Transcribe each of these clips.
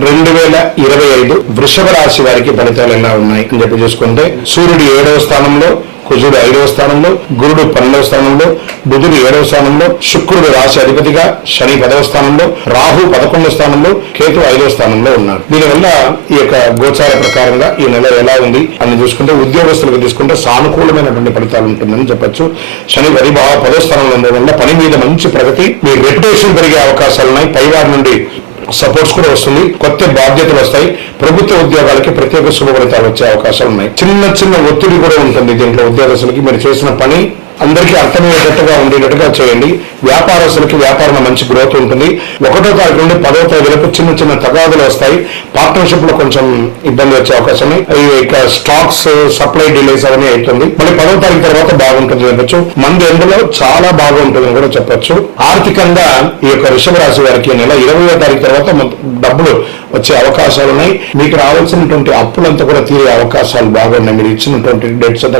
2025 వృషభ రాశి వారికి ఫలితాలు ఎలా ఉన్నాయి అని చెప్పి చూసుకుంటే సూర్యుడు 7వ స్థానంలో, కుజుడు 5వ స్థానంలో, గురుడు 12వ స్థానంలో, బుధుడు 7వ స్థానంలో, శుక్రుడు రాశి అధిపతిగా, శని 10వ స్థానంలో, రాహు 11వ స్థానంలో, కేతు 5వ స్థానంలో ఉన్నారు. దీనివల్ల ఈ యొక్క గోచార ప్రకారంగా ఈ నెల ఎలా ఉంది అని చూసుకుంటే ఉద్యోగస్తులకు తీసుకుంటే సానుకూలమైనటువంటి ఫలితాలు ఉంటుందని చెప్పొచ్చు. శని 10వ స్థానంలో ఉండడం వల్ల పని మీద మంచి ప్రగతి, మీ రెప్యుటేషన్ పెరిగే అవకాశాలు ఉన్నాయి. పైవారి నుండి సపోర్ట్స్ కూడా వస్తుంది, కొత్త బాధ్యతలు వస్తాయి. ప్రభుత్వ ఉద్యోగాలకి ప్రత్యేక శుభ ఫలితాలు వచ్చే అవకాశాలు ఉన్నాయి. చిన్న ఒత్తిడి కూడా ఉంటుంది దీంట్లో. ఉద్యోగస్తులకి మీరు చేసిన పని అందరికీ అర్థమయ్యేటట్టుగా ఉండేటట్టుగా చేయండి. వ్యాపారస్తులకి వ్యాపారంలో మంచి గ్రోత్ ఉంటుంది. 1వ తారీఖు నుండి 10వ తారీఖు వరకు చిన్న తగాదులు వస్తాయి. పార్ట్నర్షిప్ లో కొంచెం ఇబ్బంది వచ్చే అవకాశం ఇక స్టాక్స్ సప్లై డిలేస్ అవన్నీ అవుతుంది. మళ్ళీ 10వ తారీఖు తర్వాత బాగుంటుంది చెప్పచ్చు. మంది ఎందులో చాలా బాగుంటుందని కూడా చెప్పొచ్చు. ఆర్థికంగా ఈ యొక్క వృషభ రాశి వారికి నెల 20వ తారీఖు తర్వాత డబ్బులు వచ్చే అవకాశాలు ఉన్నాయి. మీకు రావాల్సినటువంటి అప్పులంతా కూడా తీరే అవకాశాలు బాగున్నాయి. మీరు ఇచ్చినటువంటి డెట్స్ అంతా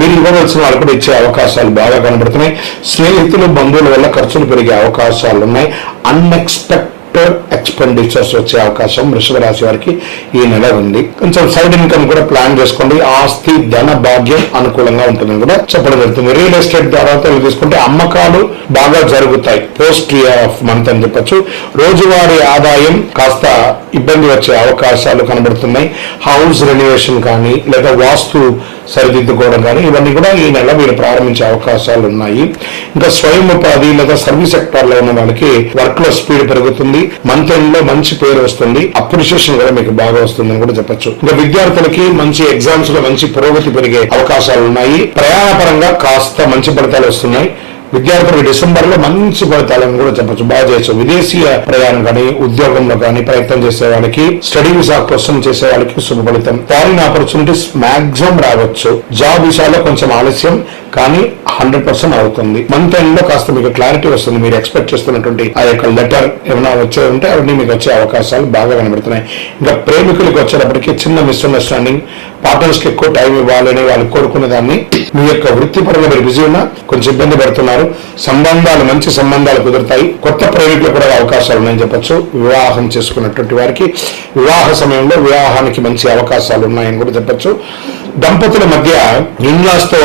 మీరు ఇవ్వవలసిన వాళ్ళు కూడా ఇచ్చే అవకాశాలు బాగా కనబడుతున్నాయి. స్నేహితులు బంధువుల వల్ల ఖర్చులు పెరిగే అవకాశాలు ఉన్నాయి. అన్ఎక్స్పెక్టెడ్ ఎక్స్పెండిచర్స్ వచ్చే అవకాశం వృషభ రాశి వారికి ఈ నెల ఉంది. కొంచెం సైడ్ ఇన్కమ్ కూడా ప్లాన్ చేసుకోండి. ఆస్తి ధన భాగ్యం అనుకూలంగా ఉంటుందని కూడా చెప్పడం జరుగుతుంది. రియల్ ఎస్టేట్ ద్వారా తీసుకుంటే అమ్మకాలు బాగా జరుగుతాయి. పోస్ట్ ఆఫ్ మంత్ అని చెప్పచ్చు. రోజువారీ ఆదాయం కాస్త ఇబ్బంది వచ్చే అవకాశాలు కనబడుతున్నాయి. హౌస్ రెనోవేషన్ కానీ లేదా వాస్తు సరిదిద్దుకోవడం కానీ ఇవన్నీ కూడా ఈ నెల మీరు ప్రారంభించే అవకాశాలు ఉన్నాయి. ఇంకా స్వయం ఉపాధి లేదా సర్వీస్ సెక్టార్ లో ఉన్న వాళ్ళకి వర్క్ లో స్పీడ్ పెరుగుతుంది. మంత్ ఎండ్ లో మంచి పేరు వస్తుంది. అప్రిషియేషన్ కూడా మీకు బాగా వస్తుందని కూడా చెప్పొచ్చు. ఇంకా విద్యార్థులకి మంచి ఎగ్జామ్స్ లో మంచి పురోగతి పెరిగే అవకాశాలు ఉన్నాయి. ప్రయాణ పరంగా కాస్త మంచి ఫలితాలు వస్తున్నాయి. విద్యార్థులకు డిసెంబర్ లో మంచి ఫలితాలను కూడా చెప్పచ్చు. బాగా చేయొచ్చు. విదేశీయ ప్రయాణం కానీ ఉద్యోగంలో కానీ ప్రయత్నం చేసే వాళ్ళకి, స్టడీ వీసా కోసం చేసే వాళ్ళకి శుభ ఫలితం. ఫారిన్ ఆపర్చునిటీస్ మాక్సిమం రావచ్చు. జాబ్ వీసాలో కొంచెం ఆలస్యం కానీ 100% అవుతుంది. మంత్ ఎండ్ లో కాస్త మీకు క్లారిటీ వస్తుంది. మీరు ఎక్స్పెక్ట్ చేస్తున్నటువంటి ఆ యొక్క లెటర్ ఏమైనా వచ్చే ఉంటే అవన్నీ మీకు వచ్చే అవకాశాలు బాగా కనబడుతున్నాయి. ఇంకా ప్రేమికులకు వచ్చేటప్పటికి చిన్న మిస్అండర్స్టాండింగ్, పార్ట్నర్స్ కి ఎక్కువ టైం ఇవ్వాలని వాళ్ళు కోరుకునే దాన్ని మీ యొక్క వృత్తిపరంగా మీరు బిజీ ఉన్నా కొంచెం ఇబ్బంది పడుతున్నారు. సంబంధాలు మంచి సంబంధాలు కుదురుతాయి. కొత్త ప్రేమికులు కూడా అవకాశాలు ఉన్నాయని చెప్పొచ్చు. వివాహం చేసుకున్నటువంటి వారికి వివాహ సమయంలో వివాహానికి మంచి అవకాశాలు ఉన్నాయని కూడా చెప్పొచ్చు. దంపతుల మధ్య ఇన్లాస్ తో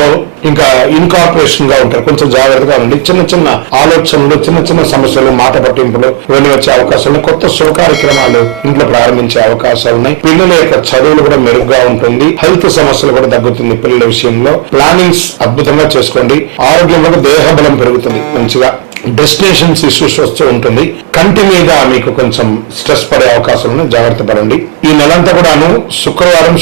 ఇంకా ఇన్కార్పొరేషన్ గా ఉంటారు. కొంచెం జాగ్రత్తగా ఉండి చిన్న ఆలోచనలు, చిన్న సమస్యలు, మాట పట్టింపులు ఇవన్నీ వచ్చే అవకాశాలు. కొత్త శుభ కార్యక్రమాలు ఇంట్లో ప్రారంభించే అవకాశాలు ఉన్నాయి. పిల్లల యొక్క చదువులు కూడా మెరుగ్గా ఉంటుంది. హెల్త్ సమస్యలు కూడా తగ్గుతుంది. పిల్లల విషయంలో ప్లానింగ్స్ అద్భుతంగా చేసుకోండి. ఆరోగ్యంలో దేహ బలం పెరుగుతుంది మంచిగా. డెస్టినేషన్స్ ఇష్యూస్ వస్తూ ఉంటుంది. కంటి మీద మీకు కొంచెం స్ట్రెస్ పడే అవకాశం ఉంది. జాగ్రత్త పడండి. ఈ నెలంతా కూడాను శుక్రవారం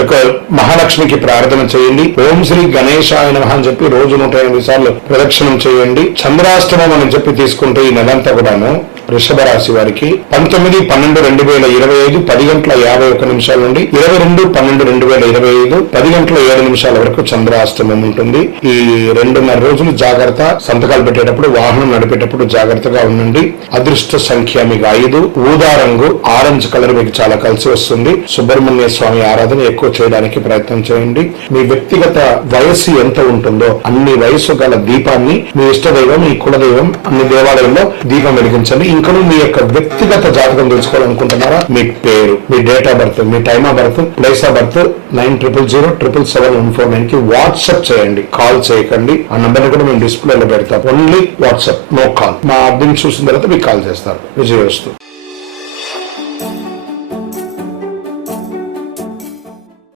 యొక్క మహాలక్ష్మికి ప్రార్థన చేయండి. ఓం శ్రీ గణేశాయ నమః అని చెప్పి రోజు 108 సార్లు ప్రదక్షిణం చేయండి. చంద్రాష్టమం అని చెప్పి తీసుకుంటే ఈ నెలంతా కూడాను వృషభ రాశి వారికి 19/12/2025 10:51 నుండి 22/12/2025 10:07 వరకు చంద్రాష్టమం ఉంటుంది. ఈ 2.5 రోజులు జాగ్రత్త. సంతకాలు పెట్టేటప్పుడు, వాహనం నడిపేటప్పుడు జాగ్రత్తగా ఉండండి. అదృష్ట సంఖ్య మీకు 5. ఊదా రంగు, ఆరెంజ్ కలర్ మీకు చాలా కలిసి వస్తుంది. సుబ్రహ్మణ్య స్వామి ఆరాధన ఎక్కువ చేయడానికి ప్రయత్నం చేయండి. మీ వ్యక్తిగత వయస్సు ఎంత ఉంటుందో అన్ని వయస్సు గల దీపాన్ని మీ ఇష్టదైవం, మీ కులదైవం అన్ని దేవాలయంలో దీపం వెలిగించండి. ఇంకా మీ యొక్క వ్యక్తిగత జాతకం తెలుసుకోవాలనుకుంటున్నారా? మీ పేరు, మీ డేట్ ఆఫ్ బర్త్, మీ time of birth, place of birth 9000077749 కి వాట్సాప్ చేయండి. కాల్ చేయకండి. ఆ నంబర్ కూడా మేము డిస్ప్లేలో పెడతాం. Only WhatsApp, no call. మా అడ్మిన్ చూసిన తర్వాత మీకు కాల్ చేస్తారు. విజయవస్తు.